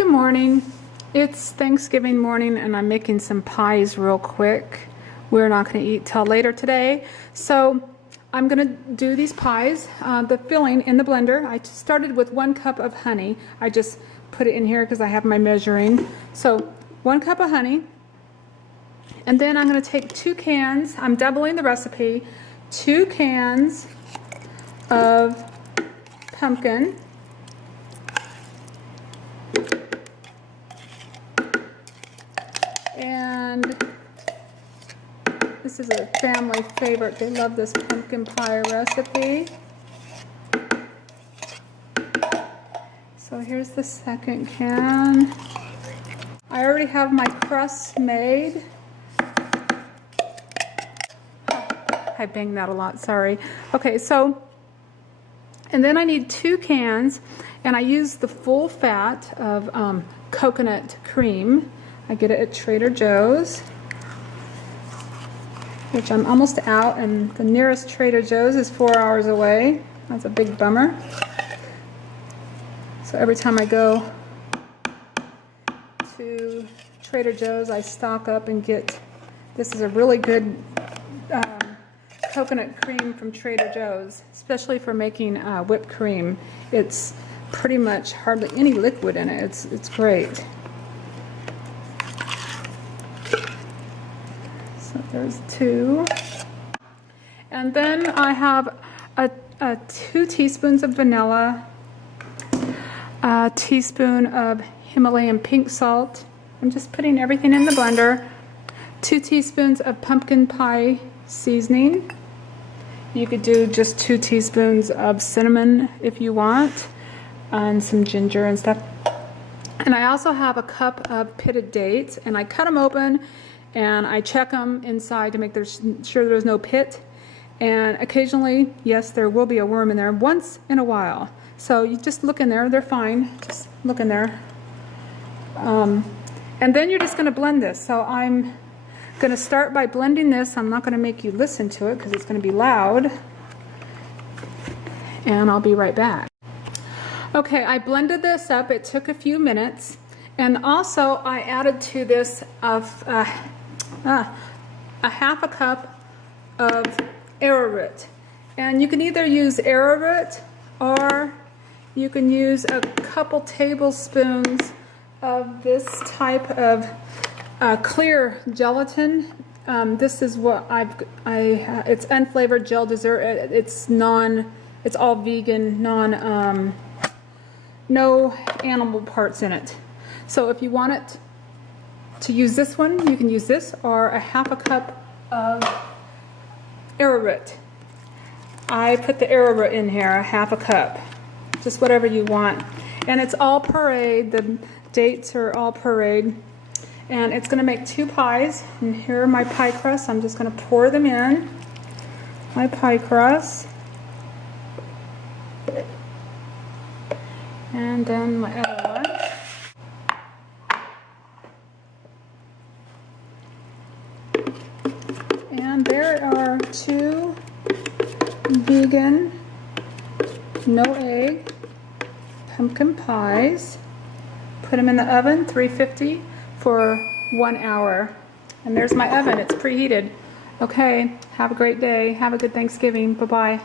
Good morning. It's Thanksgiving morning and I'm making some pies real quick. We're not going to eat till later today. So I'm going to do these pies. The filling in the blender, I started with 1 cup of honey. I just put it in here because I have my measuring. So 1 cup of honey. And then I'm going to take 2 cans, I'm doubling the recipe, 2 cans of pumpkin. And this is a family favorite. They love this pumpkin pie recipe. So here's the second can. I already have my crust made. I banged that a lot, sorry. Okay, so, and then I need 2 cans, and I use the full fat of coconut cream. I get it at Trader Joe's, which I'm almost out, and the nearest Trader Joe's is 4 hours away. That's a big bummer. So every time I go to Trader Joe's, I stock up and get, this is a really good coconut cream from Trader Joe's, especially for making whipped cream. It's pretty much hardly any liquid in it. It's great. So there's 2. And then I have a 2 teaspoons of vanilla, a teaspoon of Himalayan pink salt. I'm just putting everything in the blender. 2 teaspoons of pumpkin pie seasoning. You could do just 2 teaspoons of cinnamon if you want, and some ginger and stuff. And I also have a cup of pitted dates, and I cut them open and I check them inside to make sure there's no pit. And occasionally, yes, there will be a worm in there once in a while. So you just look in there, they're fine. Just look in there. And then you're just going to blend this. So I'm going to start by blending this. I'm not going to make you listen to it because it's going to be loud. And I'll be right back. Okay, I blended this up. It took a few minutes. And also I added to this a half a cup of arrowroot. And you can either use arrowroot or you can use a couple tablespoons of this type of clear gelatin. This is what it's unflavored gel dessert. It's all vegan, no animal parts in it. So if you want it to use this one, you can use this, or a half a cup of arrowroot. I put the arrowroot in here, a half a cup, just whatever you want. And it's all pureed, the dates are all pureed. And it's going to make 2 pies. And here are my pie crusts. I'm just going to pour them in. My pie crust. And then my other one. And there are 2 vegan, no egg, pumpkin pies. Put them in the oven, 350 for 1 hour. And there's my oven, it's preheated. Okay, have a great day. Have a good Thanksgiving. Bye-bye.